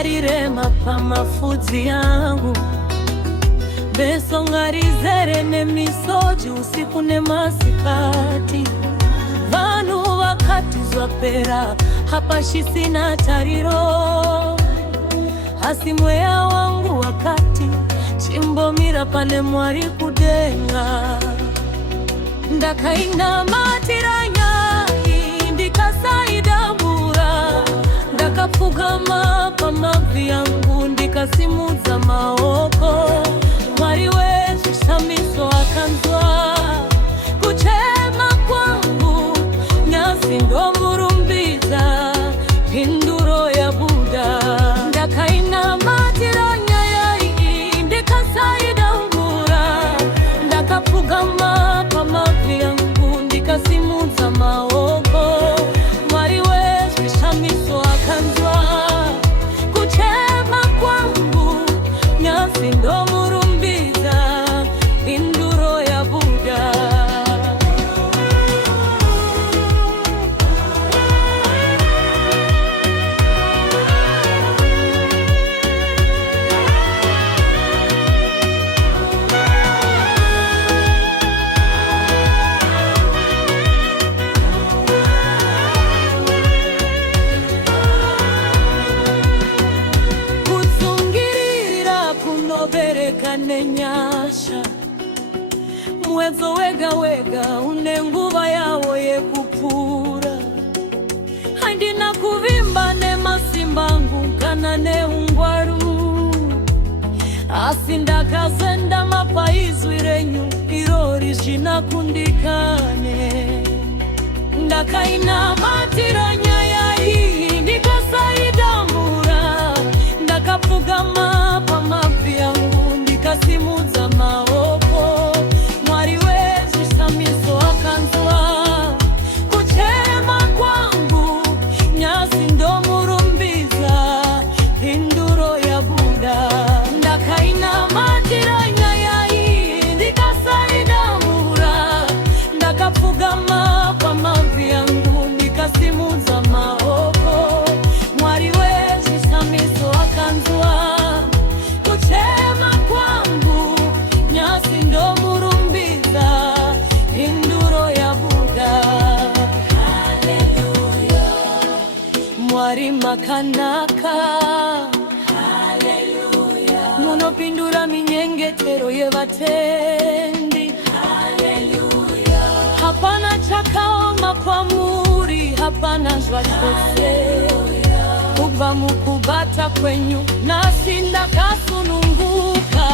ngarirema pamafuzi yangu beso ngarizere nemisoji usiku nemasikati vanu wakati zwapera hapashisina tariro hasimwea wangu wakati chimbomira pane mwari kudenga ndakaina matiranya ndikasaidambura ndakapfugama pamavi yangu ndikasimudza maoko mwari wezvishamiso akanzwa kuchema kwangu nyasi ndomurumbidza pinduro yabuda ndakaina matiranya yai ndikasaidambura ndakapfugama pamavi yangu ndikasimudza maoko mwari wezvishamiso akanzwa kuchema kwangu nyasi ndomurumbidza pinduro yabuda nenyasha mwezo wega une nguva yawo yekupura handina kuvimba nemasimbangu kana neungwaru asi ndakazenda mapaizwi renyu irori zvinakundikane ndakaina matiranya yai ndikasaidambura ndakapfugama pamavi yangu ndikasimudza maoko mwari wezvishamiso akanzwa kuchema kwangu nyasi ndomurumbidza pinduro yabuda ndakaina matiranya yai ndikasaidambura ndakapfugama pamavi yangu ndikasimudza maoko mwari wezvishamiso akanzwa kuchema kwangu nyasi ndomurumbidza pinduro yabuda haleluya mwari makanaka haleluya munopindura minyengetero yevatendi haleluya hapana chakaoma kwamuri hapana zvachose kubva mukubata kwenyu nasi ndakasununguka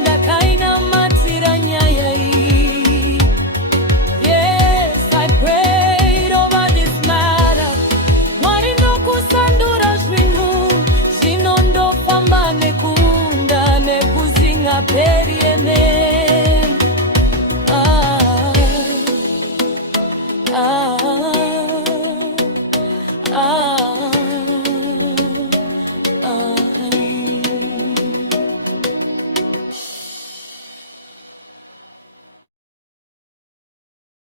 ndakaina matiranya yai. Yes, I prayed over this matter. Mwari ndokusandura zvinhu zvinondofamba nekunda nekuzinga peri